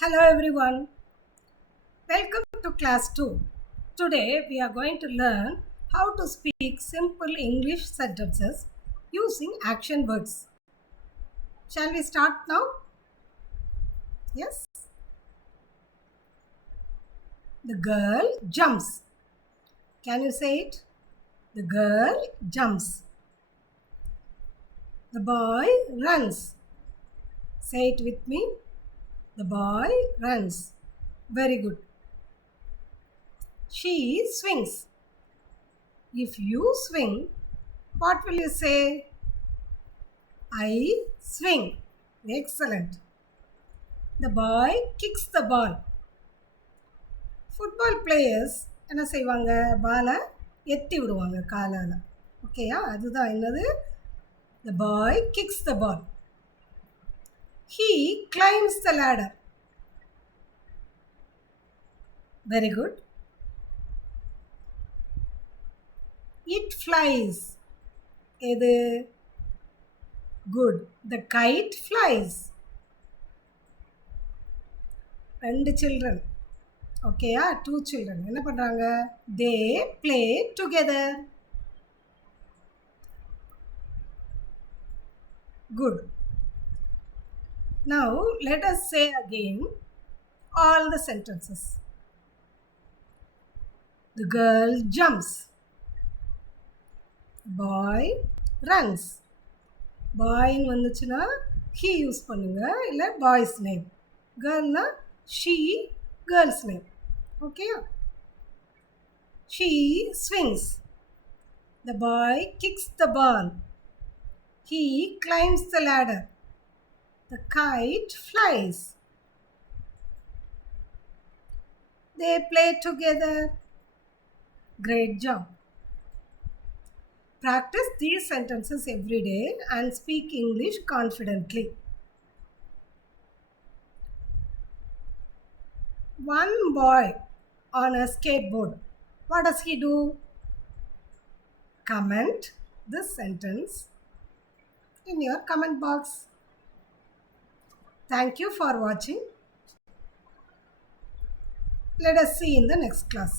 Hello everyone, welcome to class 2. Today we are going to learn how to speak simple English sentences using action words. Shall we start now? Yes. The girl jumps. Can you say it? The girl jumps. The boy runs. Say it with me. The boy runs. Very good. She swings. If you swing, what will you say? I swing. Excellent. The boy kicks the ball. Football players என்ன செய்வாங்க பாலை எத்தி விடுவாங்க காலால் ஓகேயா அதுதான் என்னது the boy kicks the ball. He climbs the ladder. Very good. It flies. எது good. The kite flies. ரெண்டு children ஓகேயா 2 children என்ன பண்ணுறாங்க they play together. Good. Now let us say again all the sentences. The girl jumps. Boy runs. Boy வந்துச்சுன்னா he use பண்ணுங்க இல்லை boy's name. Girlனா she, girl's name. Okay? She swings. The boy kicks the ball. He climbs the ladder. The kite flies. They play together. Great job. Practice these sentences every day and speak English confidently. One boy on a skateboard. What does he do? Comment this sentence in your comment box. Thank you for watching. Let us see in the next class.